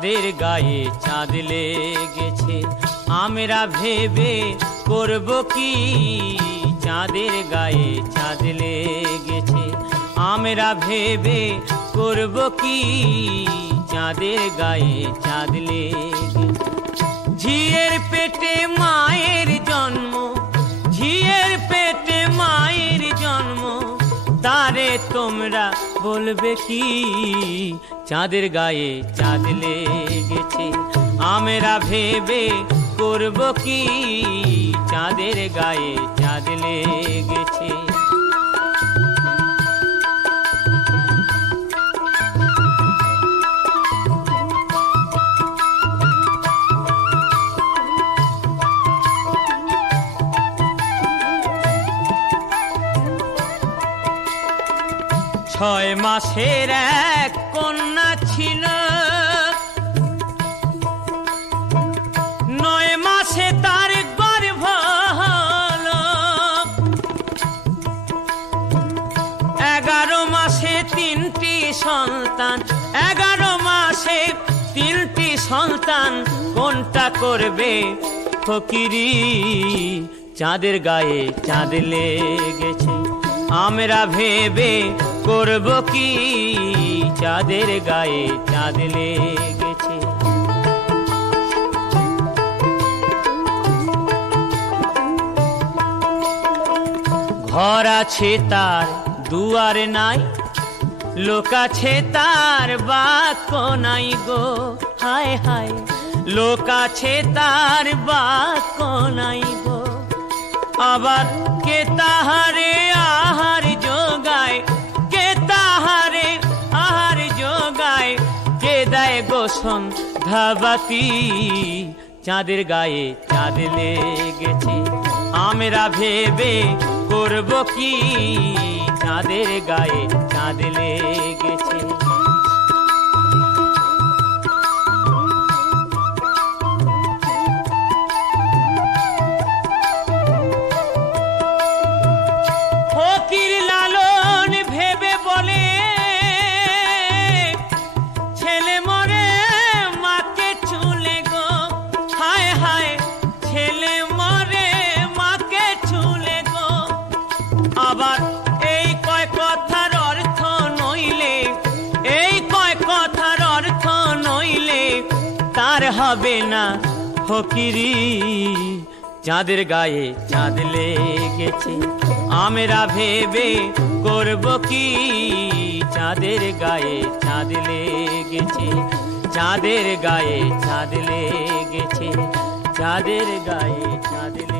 চাঁদের গায়ে চাঁদ লেগেছে, আমরা ভেবে করব কি। চাঁদের গায়ে চাঁদ লেগেছে, আমরা ভেবে করব কি। চাঁদের গায়ে চাঁদ লেগেছে। ঝিয়ের পেটে মায়ের জন্ম, ঝিয়ের পেটে মায়ের জন্ম, তারে তোমরা বলবে কি। চাঁদের গায়ে চাঁদ লেগেছে, আমরা ভেবে করব কি। চাঁদের গায়ে চাঁদ লেগেছে। ছয় মাসের এক কন্যা ছিল, 9 মাসে তার গর্ভ হলো। 11 মাসে 3টি সন্তান, 11 মাসে 3টি সন্তান, কোনটা করবে ফকিরি। চাঁদের গায়ে চাঁদ লেগেছে, আমরা ভেবে করব কি। চাঁদের গায়ে চাঁদ লেগেছে। ঘর আছে তার দুয়ার নাই, লোক আছে তার বাক্য নাই গো। হায় হায়, লোক আছে তার বাক্য নাই গো। আবার কে তাহারে আহার যোগায়, কে তাহারে আহার যোগায়, কে দেয় গোসন ধাবাতি। চাঁদের গায়ে চাঁদ লেগেছে, আমরা ভেবে করব কি। চাঁদের গায়ে চাঁদ লেগেছে। ফকির লালন ভেবে বলে, ছেলে মরে মাকে চুলে গো। হায় হায়, ছেলে মরে মাকে চুলে গো। আবার এই কয় কথার অর্থ নইলে, এই কয় কথার অর্থ নইলে তার হবে না ফকিরি। চাঁদের গায়ে চাঁদ লেগেছে, আমরা ভেবে করব কি। চাঁদের গায়ে চাঁদ লেগেছে, চাঁদের গায়ে চাঁদ লেগেছে, চাঁদের গায়ে চাঁদ লেগেছে।